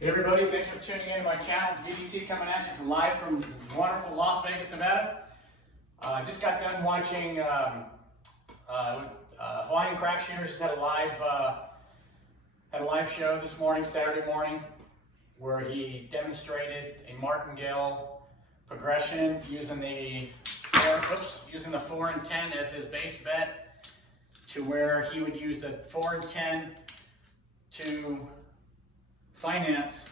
Hey everybody, thank you for tuning in to my channel. VBC coming at you live from wonderful Las Vegas, Nevada. I just got done watching Hawaiian Craps Shooters. Just had a live show this morning, Saturday morning, where he demonstrated a Martingale progression using the 4 and 10 as his base bet, to where he would use the 4 and 10 to finance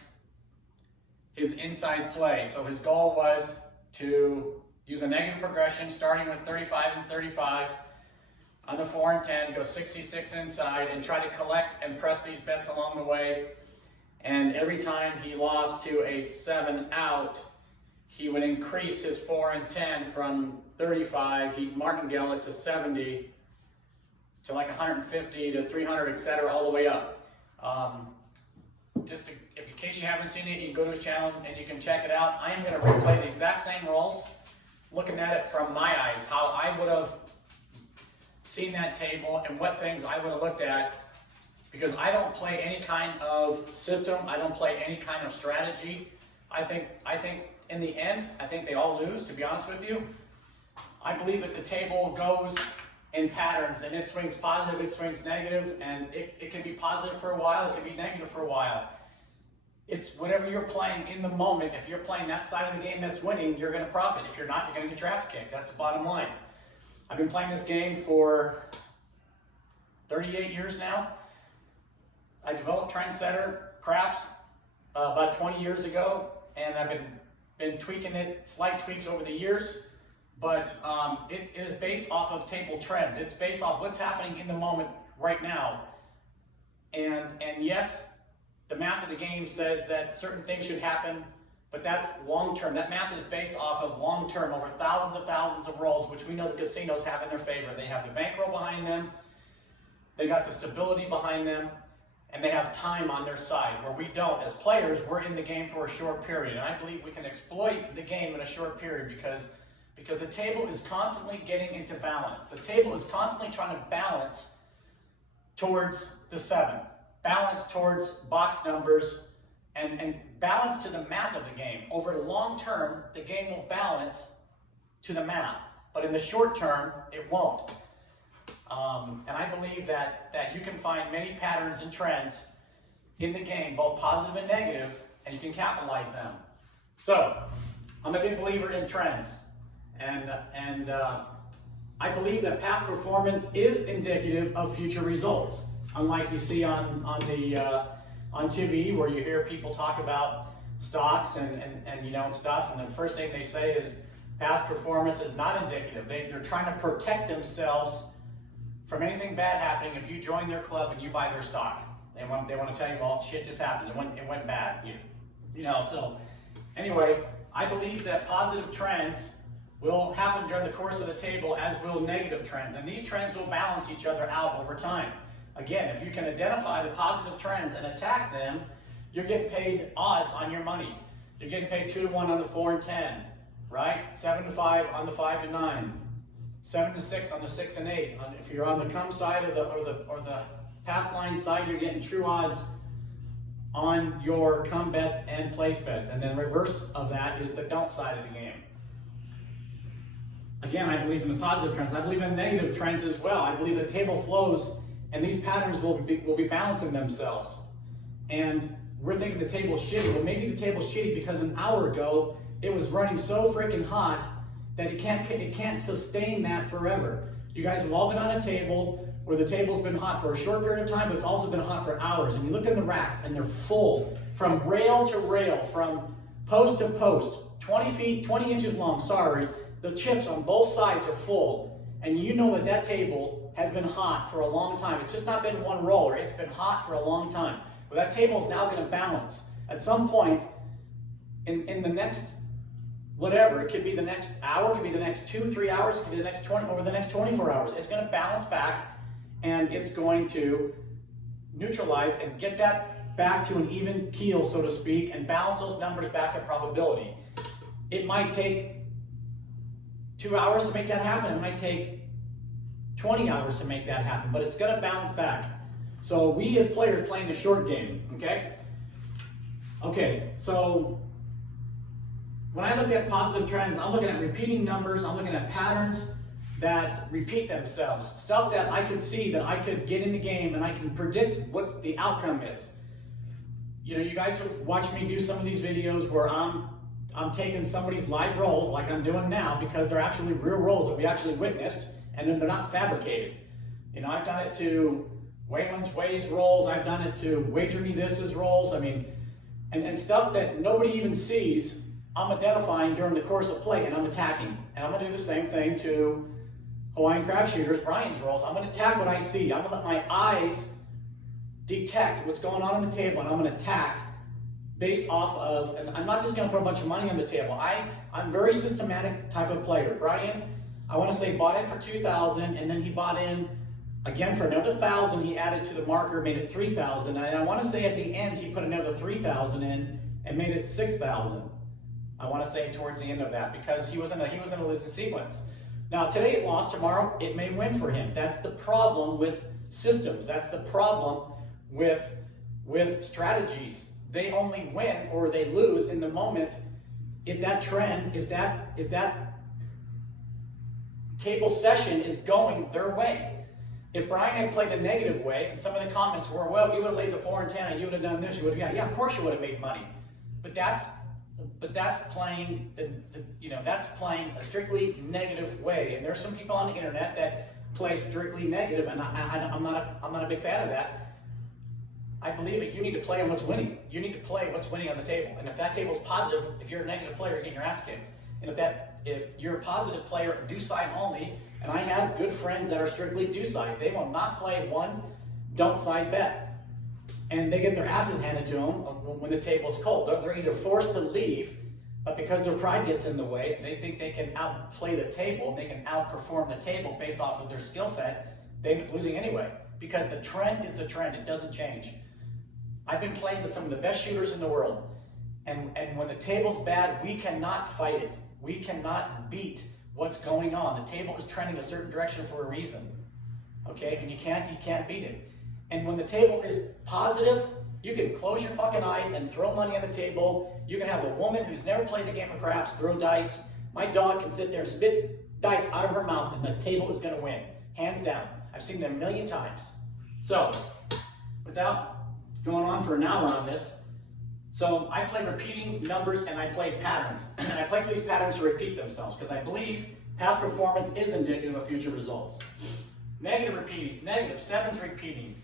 his inside play. So his goal was to use a negative progression starting with 35 and 35 on the 4 and 10, go 66 inside and try to collect and press these bets along the way. And every time he lost to a 7 out, he would increase his 4 and 10 from 35, he'd martingale it to 70, to like 150 to 300, etc., all the way up. In case you haven't seen it, you can go to his channel and you can check it out. I am going to replay the exact same rolls, looking at it from my eyes, how I would have seen that table and what things I would have looked at, because I don't play any kind of system. I don't play any kind of strategy. I think in the end, I think they all lose, to be honest with you. I believe that the table goes in patterns, and it swings positive, it swings negative, and it can be positive for a while, it can be negative for a while. It's whatever you're playing in the moment. If you're playing that side of the game that's winning, you're going to profit. If you're not, you're going to get your ass kicked. That's the bottom line. I've been playing this game for 38 years now. I developed Trendsetter Craps about 20 years ago, and I've been tweaking it, slight tweaks over the years. But it is based off of table trends. It's based off what's happening in the moment right now. And yes, the math of the game says that certain things should happen, but that's long term. That math is based off of long term, over thousands of rolls, which we know the casinos have in their favor. They have the bankroll behind them, they got the stability behind them, and they have time on their side, where we don't. As players, we're in the game for a short period, and I believe we can exploit the game in a short period because the table is constantly getting into balance. The table is constantly trying to balance towards the 7, balance towards box numbers, and balance to the math of the game. Over the long term, the game will balance to the math, but in the short term, it won't. And I believe that you can find many patterns and trends in the game, both positive and negative, and you can capitalize them. So, I'm a big believer in trends. And I believe that past performance is indicative of future results. Unlike you see on TV, where you hear people talk about stocks and stuff, and the first thing they say is past performance is not indicative. They're trying to protect themselves from anything bad happening if you join their club and you buy their stock. They want to tell you, well, shit just happens. It went bad. So anyway, I believe that positive trends will happen during the course of the table, as will negative trends. And these trends will balance each other out over time. Again, if you can identify the positive trends and attack them, you're getting paid odds on your money. You're getting paid 2 to 1 on the 4 and 10, right? 7 to 5 on the 5 and 9. 7 to 6 on the 6 and 8. If you're on the come side or the pass line side, you're getting true odds on your come bets and place bets. And then reverse of that is the don't side of the game. Again, I believe in the positive trends. I believe in negative trends as well. I believe the table flows and these patterns will be balancing themselves. And we're thinking the table's shitty. Well, maybe the table's shitty because an hour ago it was running so freaking hot that it can't sustain that forever. You guys have all been on a table where the table's been hot for a short period of time, but it's also been hot for hours. And you look in the racks and they're full from rail to rail, from post to post, 20 inches long, sorry. The chips on both sides are full, and you know that table has been hot for a long time. It's just not been one roller. It's been hot for a long time. Well, that table is now going to balance. At some point in the next, whatever, it could be the next hour, it could be the next 2-3 hours, it could be the next 20, over the next 24 hours. It's going to balance back, and it's going to neutralize and get that back to an even keel, so to speak, and balance those numbers back at probability. It might take 2 hours to make that happen. It might take 20 hours to make that happen, but it's going to bounce back. So we as players playing the short game, okay? Okay, so when I look at positive trends, I'm looking at repeating numbers, I'm looking at patterns that repeat themselves, stuff that I could see, that I could get in the game and I can predict what the outcome is. You know, you guys have watched me do some of these videos where I'm taking somebody's live rolls like I'm doing now, because they're actually real rolls that we actually witnessed, and then they're not fabricated. You know, I've done it to Waylon's Ways rolls, I've done it to Wager Me This's rolls, I mean, and stuff that nobody even sees, I'm identifying during the course of play and I'm attacking. And I'm going to do the same thing to Hawaiian Craps Shooters, Brian's rolls. I'm going to attack what I see. I'm going to let my eyes detect what's going on the table, and I'm going to attack based off of, and I'm not just going to throw a bunch of money on the table. I'm a very systematic type of player. Brian, I want to say, bought in for 2,000, and then he bought in again for another 1,000. He added to the marker, made it 3,000, and I want to say at the end he put another 3,000 in and made it 6,000. I want to say towards the end of that, because he was in a losing sequence. Now today it lost, tomorrow it may win for him. That's the problem with systems. That's the problem with strategies. They only win or they lose in the moment if that trend, if that table session is going their way. If Brian had played a negative way, and some of the comments were, well, if you would have laid the 4 and 10 and you would have done this, you would have, yeah, of course you would have made money. But that's playing that's playing a strictly negative way. And there's some people on the internet that play strictly negative, and I'm not a big fan of that. I believe that you need to play on what's winning. You need to play what's winning on the table. And if that table's positive, if you're a negative player, you're getting your ass kicked. And if you're a positive player, do side only. And I have good friends that are strictly do side. They will not play one don't side bet. And they get their asses handed to them when the table's cold. They're either forced to leave, but because their pride gets in the way, they think they can outplay the table, they can outperform the table based off of their skill set, they end up losing anyway. Because the trend is the trend, it doesn't change. I've been playing with some of the best shooters in the world, and when the table's bad, we cannot fight it. We cannot beat what's going on. The table is trending a certain direction for a reason, okay? And you can't beat it. And when the table is positive, you can close your fucking eyes and throw money on the table. You can have a woman who's never played the game of craps throw dice. My dog can sit there and spit dice out of her mouth, and the table is going to win, hands down. I've seen them a million times. So, without going on for an hour on this, so I play repeating numbers and I play patterns. And I play for these patterns to repeat themselves, because I believe past performance is indicative of future results. Negative repeating, negative, sevens repeating.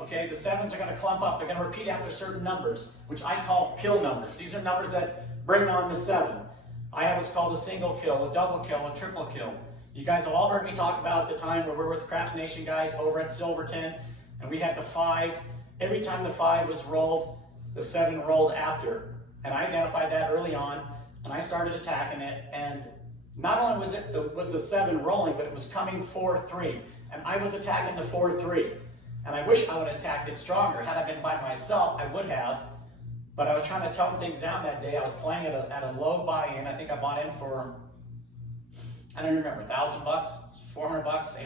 Okay, the sevens are going to clump up. They're going to repeat after certain numbers, which I call kill numbers. These are numbers that bring on the 7. I have what's called a single kill, a double kill, a triple kill. You guys have all heard me talk about the time where we were with the Craps Nation guys over at Silverton, and we had the 5. Every time the 5 was rolled, the 7 rolled after. And I identified that early on, and I started attacking it. And not only was the 7 rolling, but it was coming 4-3. And I was attacking the 4-3. And I wish I would have attacked it stronger. Had I been by myself, I would have. But I was trying to tone things down that day. I was playing at a low buy-in. I think I bought in for, I don't remember, $1,000, $400,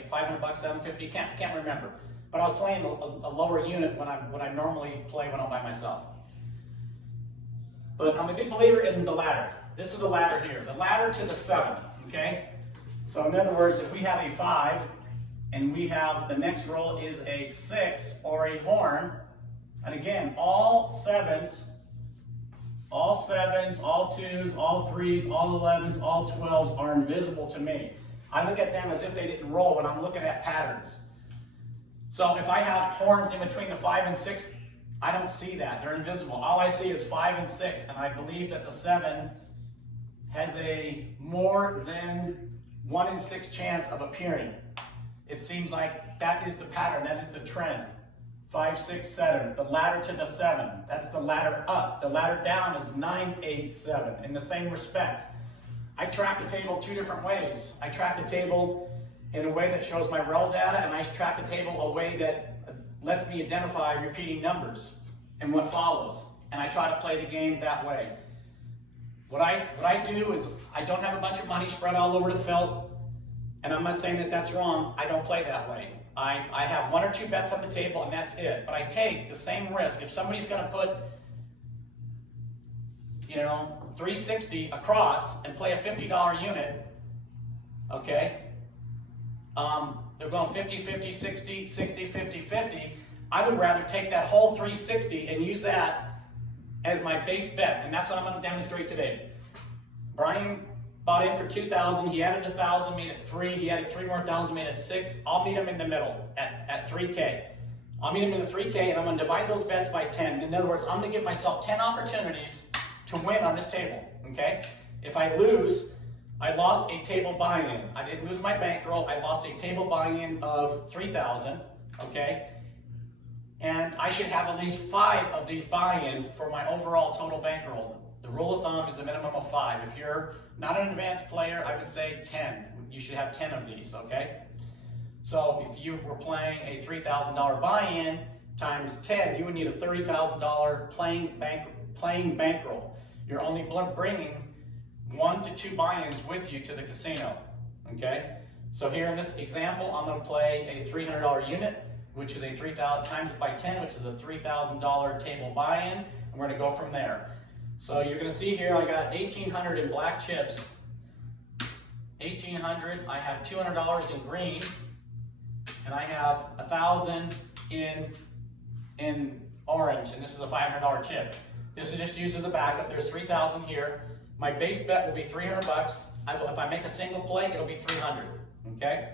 $500, $750. Can't remember. But I was playing a lower unit when I normally play when I'm by myself. But I'm a big believer in the ladder. This is the ladder here. The ladder to the 7. Okay. So in other words, if we have a 5. And we have the next roll is a 6 or a horn. And again, all 7s, all 2s, all 3s, all 11s, all 12s are invisible to me. I look at them as if they didn't roll when I'm looking at patterns. So if I have horns in between the 5 and 6, I don't see that. They're invisible. All I see is 5 and 6. And I believe that the 7 has a more than 1 in 6 chance of appearing. It seems like that is the pattern, that is the trend. 5, 6, 7, the ladder to the 7, that's the ladder up. The ladder down is 9, 8, 7. In the same respect, I track the table 2 different ways. I track the table in a way that shows my roll data, and I track the table a way that lets me identify repeating numbers and what follows. And I try to play the game that way. What I do is I don't have a bunch of money spread all over the felt. And I'm not saying that that's wrong. I don't play that way. I have 1 or 2 bets on the table, and that's it. But I take the same risk. If somebody's going to put you know, 360 across and play a $50 unit, okay, they're going 50, 50, 60, 60, 50, 50. I would rather take that whole 360 and use that as my base bet, and that's what I'm going to demonstrate today. Brian bought in for 2,000. He added 1,000, made it 3. He added 3 more 1,000, made it 6. I'll meet him in the middle at 3K. I'll meet him in the 3K, and I'm going to divide those bets by 10. In other words, I'm going to give myself 10 opportunities to win on this table. Okay? If I lose, I lost a table buy-in. I didn't lose my bankroll. I lost a table buy-in of 3,000. Okay? And I should have at least 5 of these buy-ins for my overall total bankroll. The rule of thumb is a minimum of 5. If you're not an advanced player, I would say 10. You should have 10 of these, okay? So if you were playing a $3,000 buy-in times 10, you would need a $30,000 playing bankroll. You're only bringing 1 to 2 buy-ins with you to the casino, okay? So here in this example, I'm going to play a $300 unit, which is a 3,000 times it by 10, which is a $3,000 table buy-in, and we're going to go from there. So you're going to see here I got 1,800 in black chips, 1,800. I have $200 in green, and I have 1,000 in orange, and this is a $500 chip. This is just used as a backup. There's 3,000 here. My base bet will be 300 bucks. If I make a single play, it'll be 300. Okay.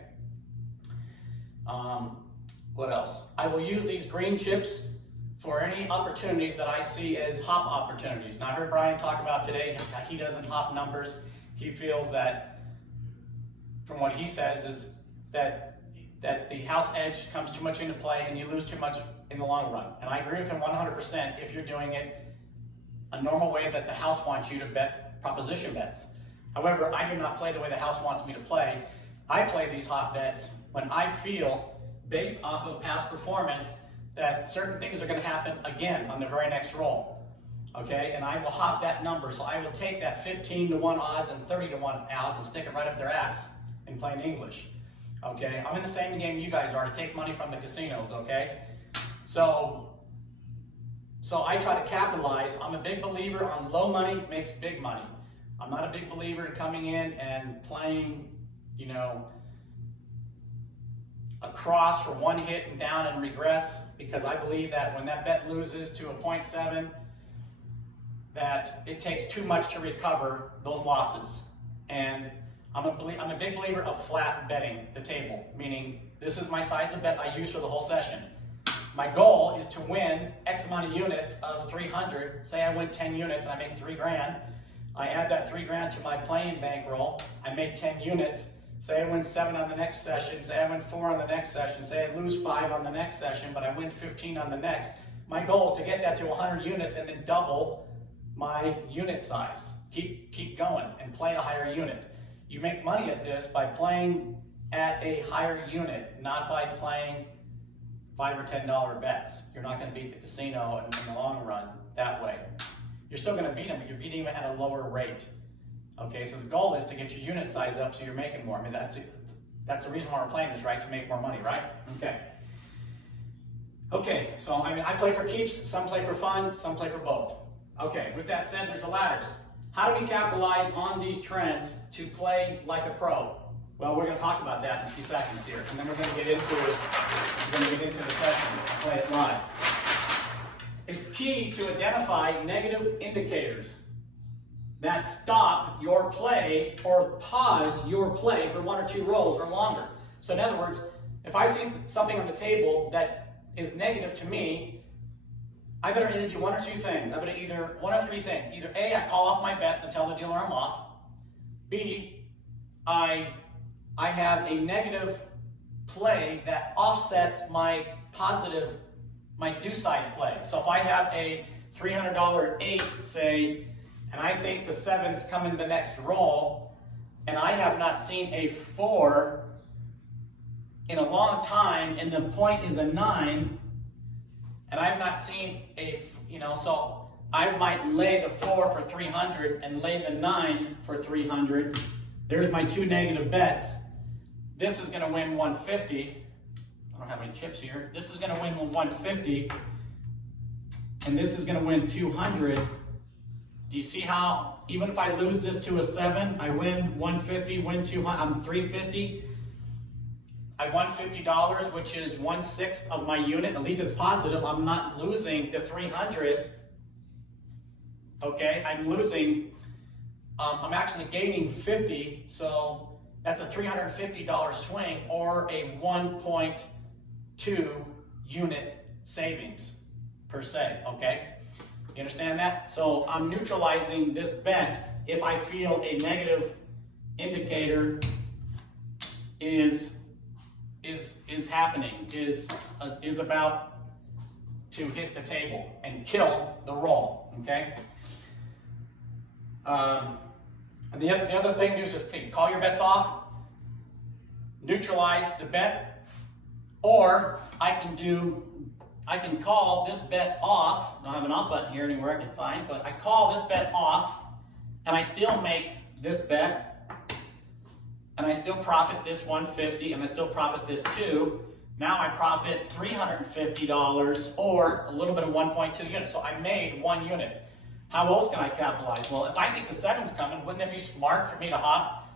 What else? I will use these green chips for any opportunities that I see as hop opportunities. Now I heard Brian talk about today, he doesn't hop numbers. He feels that, from what he says, is that the house edge comes too much into play and you lose too much in the long run. And I agree with him 100% if you're doing it a normal way that the house wants you to bet proposition bets. However, I do not play the way the house wants me to play. I play these hop bets when I feel, based off of past performance, that certain things are going to happen again on the very next roll. Okay, and I will hop that number. So I will take that 15-to-1 odds and 30-to-1 odds and stick it right up their ass in plain English. Okay, I'm in the same game you guys are, to take money from the casinos. Okay, so I try to capitalize. I'm a big believer on low money makes big money. I'm not a big believer in coming in and playing, you know, across for one hit and down and regress, because I believe that when that bet loses to a 0.7, that it takes too much to recover those losses. And I'm a big believer of flat betting the table, meaning this is my size of bet I use for the whole session. My goal is to win X amount of units of 300. Say I win 10 units and I make 3 grand. I add that 3 grand to my playing bankroll. I make 10 units. Say I win 7 on the next session, say I win 4 on the next session, say I lose 5 on the next session, but I win 15 on the next. My goal is to get that to 100 units and then double my unit size. Keep going and play a higher unit. You make money at this by playing at a higher unit, not by playing $5 or $10 bets. You're not going to beat the casino in the long run that way. You're still going to beat them, but you're beating them at a lower rate. Okay, so the goal is to get your unit size up so you're making more. I mean, that's the reason why we're playing this, right? To make more money, right? Okay. Okay, so I mean, I play for keeps, some play for fun, some play for both. Okay, with that said, there's the ladders. How do we capitalize on these trends to play like a pro? Well, we're going to talk about that in a few seconds here, and then we're going to get into it. We're going to get into the session and play it live. It's key to identify negative indicators that stop your play or pause your play for 1 or 2 rolls or longer. So in other words, if I see something on the table that is negative to me, I better either do 1 or 2 things. I better either 1 or 3 things. Either A, I call off my bets and tell the dealer I'm off. B, I have a negative play that offsets my positive, my do side play. So if I have a $300 8, say, and I think the 7's coming the next roll, and I have not seen a 4 in a long time, and the point is a 9, and I've not seen a, so I might lay the 4 for 300 and lay the 9 for 300. There's my 2 negative bets. This is going to win 150. I don't have any chips here. This is going to win 150, and this is going to win 200 Do you see how, even if I lose this to a 7, I win 150, win 200, I'm 350. I won $50, which is 1/6 of my unit. At least it's positive. I'm not losing the 300. Okay, I'm losing, I'm actually gaining 50, so that's a $350 swing or a 1.2 unit savings per se, okay? You understand that? So I'm neutralizing this bet if I feel a negative indicator is happening, is about to hit the table and kill the roll, okay? And the other thing to do is just call your bets off, neutralize the bet, or I can call this bet off. I don't have an off button here anywhere I can find, but I call this bet off, and I still make this bet, and I still profit this 150, and I still profit this 2. Now I profit $350 or a little bit of 1.2 units. So I made 1 unit. How else can I capitalize? Well, if I think the 7's coming, wouldn't it be smart for me to hop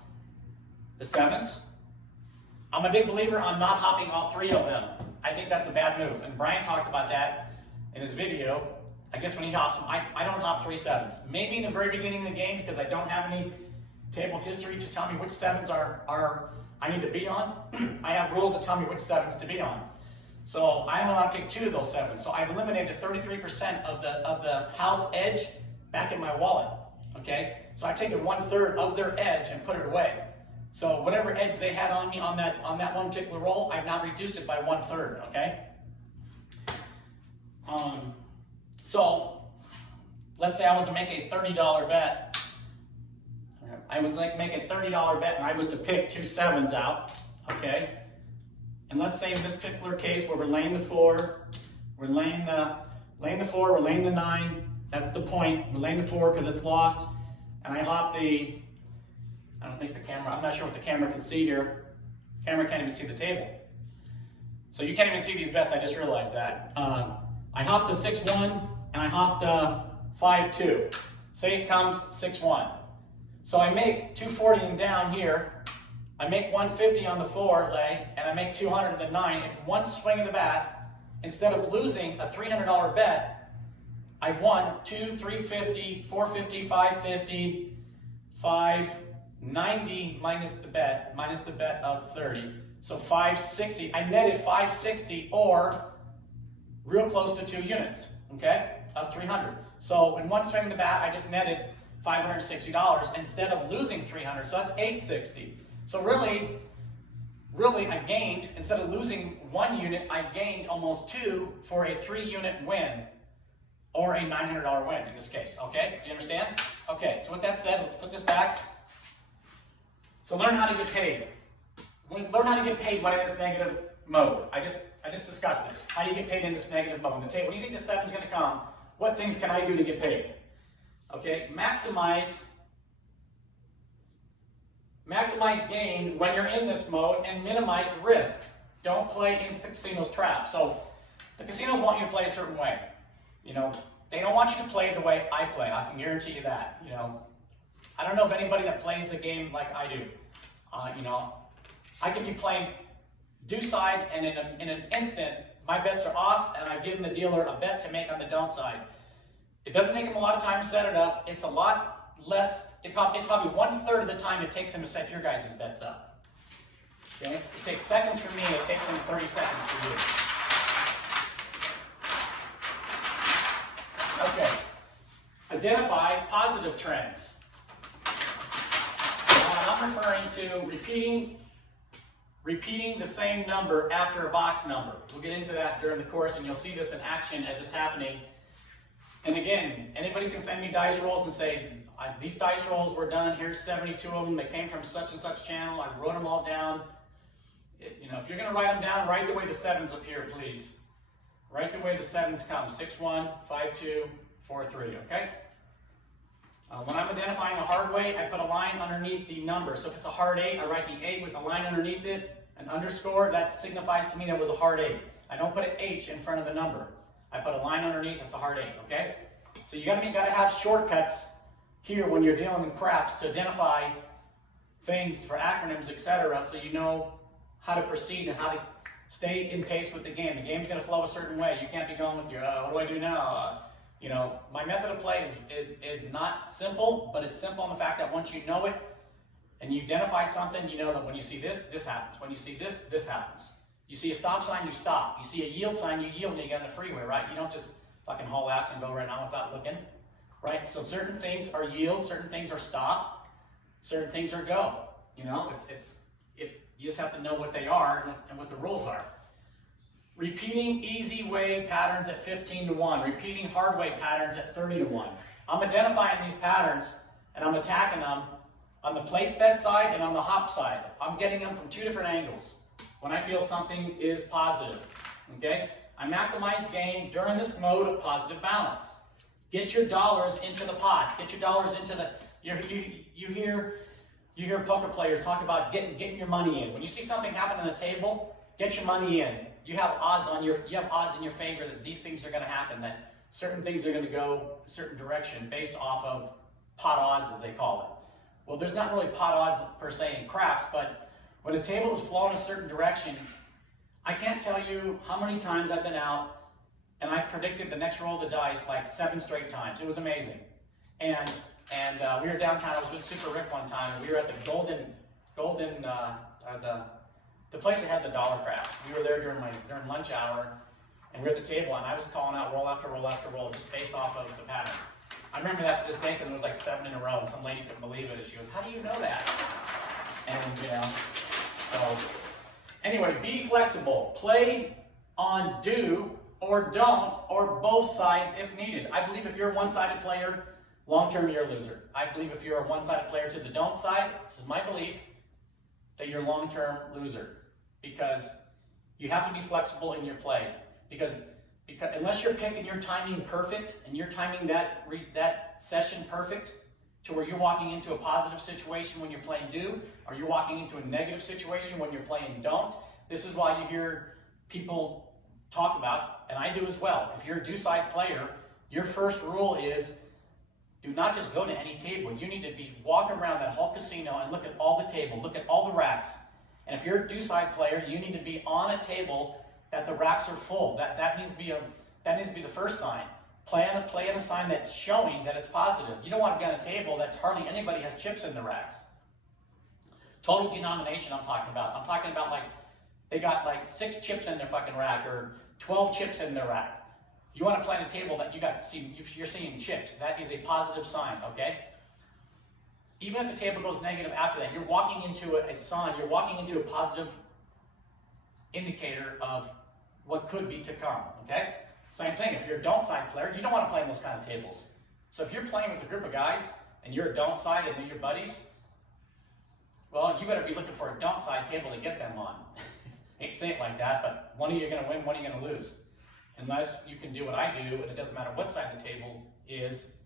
the 7s? I'm a big believer on not hopping all 3 of them. I think that's a bad move. And Brian talked about that in his video. I guess when he hops them, I don't hop 3 7s. Maybe in the very beginning of the game because I don't have any table history to tell me which 7s are I need to be on. I have rules that tell me which 7s to be on. So I'm allowed to pick 2 of those 7s. So I've eliminated 33% of the house edge back in my wallet. Okay? So I've taken 1/3 of their edge and put it away. So whatever edge they had on me on that one particular roll, I've now reduced it by 1/3. Okay? So let's say I was to make a $30 bet. I was like make a $30 bet and I was to pick 2 7s out. Okay? And let's say in this particular case where we're laying the 4, we're laying the 4, we're laying the 9. That's the point. We're laying the 4 because it's lost. And I hop the, I don't think the camera, I'm not sure what the camera can see here. The camera can't even see the table. So you can't even see these bets, I just realized that. I hop the 6-1 and I hop the 5-2. Say it comes 6-1. So I make 240 and down here. I make 150 on the 4 lay, and I make 200 on the 9 in one swing of the bat. Instead of losing a $300 bet, I won 2, 350, 450, 550, 590 minus the bet of 30. So 560. I netted 560 or real close to 2 units, okay, of 300. So in one swing of the bat, I just netted $560 instead of losing 300. So that's 860. So really, I gained, instead of losing 1 unit, I gained almost 2 for a 3-unit win, or a $900 win in this case, okay? Do you understand? Okay, so with that said, let's put this back. So learn how to get paid. Learn how to get paid when in this negative mode. I just discussed this. How do you get paid in this negative mode? When you think the 7's gonna come, what things can I do to get paid? Okay, maximize gain when you're in this mode and minimize risk. Don't play into the casino's trap. So the casinos want you to play a certain way. You know, they don't want you to play the way I play. I can guarantee you that. You know, I don't know of anybody that plays the game like I do. You know, I can be playing deuce side and in an instant, my bets are off and I give the dealer a bet to make on the don't side. It doesn't take him a lot of time to set it up. It's a lot less, it's probably 1/3 of the time it takes him to set your guys' bets up. Okay? It takes seconds for me, and it takes him 30 seconds for you. Okay. Identify positive trends. I'm referring to repeating the same number after a box number. We'll get into that during the course, and you'll see this in action as it's happening. And again, anybody can send me dice rolls and say, these dice rolls were done, here's 72 of them, they came from such and such channel, I wrote them all down. You know, if you're going to write them down, write the way the 7s appear, please. Write the way the 7s come, 6-1, 5-2, 4-3, okay? When I'm identifying a hard way, I put a line underneath the number. So if it's a hard 8, I write the 8 with the line underneath it, an underscore, that signifies to me that was a hard 8. I don't put an H in front of the number. I put a line underneath, it's a hard 8, okay? So you gotta have shortcuts here when you're dealing in craps to identify things for acronyms, etc., so you know how to proceed and how to stay in pace with the game. The game's going to flow a certain way. You can't be going with your, what do I do now? You know, my method of play is not simple, but it's simple in the fact that once you know it and you identify something, you know that when you see this, this happens. When you see this, this happens. You see a stop sign, you stop. You see a yield sign, you yield and you get on the freeway, right? You don't just fucking haul ass and go right on without looking, right? So certain things are yield, certain things are stop, certain things are go. You know, if you just have to know what they are and what the rules are. Repeating easy way patterns at 15 to 1. Repeating hard way patterns at 30 to 1. I'm identifying these patterns and I'm attacking them on the place bet side and on the hop side. I'm getting them from two different angles when I feel something is positive. Okay? I maximize gain during this mode of positive balance. Get your dollars into the pot. Get your dollars into the... You hear poker players talk about getting your money in. When you see something happen on the table, get your money in. You have odds in your favor that these things are going to happen, that certain things are going to go a certain direction based off of pot odds, as they call it. Well, there's not really pot odds per se in craps, but when a table is flowing a certain direction, I can't tell you how many times I've been out and I predicted the next roll of the dice like 7 straight times. It was amazing. And we were downtown. I was with Super Rick one time, and we were at the place that had the dollar crap. We were there during lunch hour, and we were at the table, and I was calling out roll after roll after roll, just based off of the pattern. I remember that to this day, because it was like 7 in a row, and some lady couldn't believe it, and she goes, "How do you know that?" And you know, so anyway, be flexible. Play on do or don't or both sides if needed. I believe if you're a one-sided player, long-term you're a loser. I believe if you're a one-sided player to the don't side, this is my belief, that you're a long-term loser, because you have to be flexible in your play. Because unless you're picking your timing perfect and you're timing that session perfect to where you're walking into a positive situation when you're playing do, or you're walking into a negative situation when you're playing don't, this is why you hear people talk about, and I do as well, if you're a do side player, your first rule is do not just go to any table. You need to walk around that whole casino and look at all the table, look at all the racks. And if you're a do-side player, you need to be on a table that the racks are full. That needs to be the first sign. Play on a sign that's showing that it's positive. You don't want to be on a table that's hardly anybody has chips in the racks. Total denomination I'm talking about. I'm talking about like they got like 6 chips in their fucking rack or 12 chips in their rack. You want to play on a table that you're seeing chips. That is a positive sign, okay? Even if the table goes negative after that, you're walking into a sign, you're walking into a positive indicator of what could be to come, okay? Same thing, if you're a don't side player, you don't want to play on those kind of tables. So if you're playing with a group of guys and you're a don't side and they're your buddies, well, you better be looking for a don't side table to get them on. I hate to say it like that, but one of you are going to win, one of you are going to lose. Unless you can do what I do, and it doesn't matter what side the table is,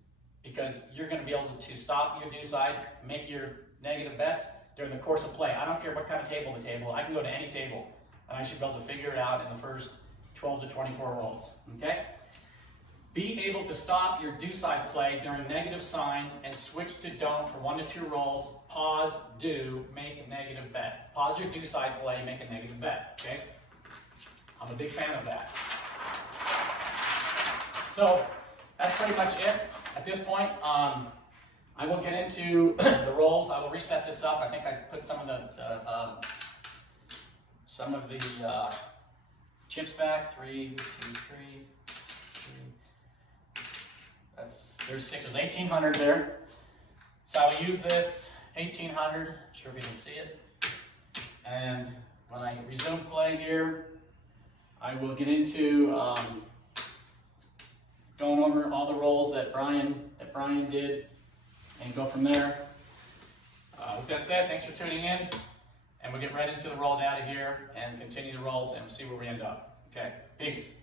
because you're going to be able to stop your do side, make your negative bets during the course of play. I don't care what kind of table I can go to any table, and I should be able to figure it out in the first 12 to 24 rolls, okay? Be able to stop your do side play during negative sign and switch to don't for 1 to 2 rolls, pause, do, make a negative bet. Pause your do side play, make a negative bet, okay? I'm a big fan of that. So that's pretty much it at this point. I will get into the rolls. I will reset this up. I think I put some of the chips back. 3, 2, 3. There's 6. There's 1,800 there. So I will use this 1,800. Not sure if you can see it. And when I resume play here, I will get into going over all the rolls that Brian did and go from there. With that said, thanks for tuning in, and we'll get right into the roll data here and continue the rolls and see where we end up. Okay, peace.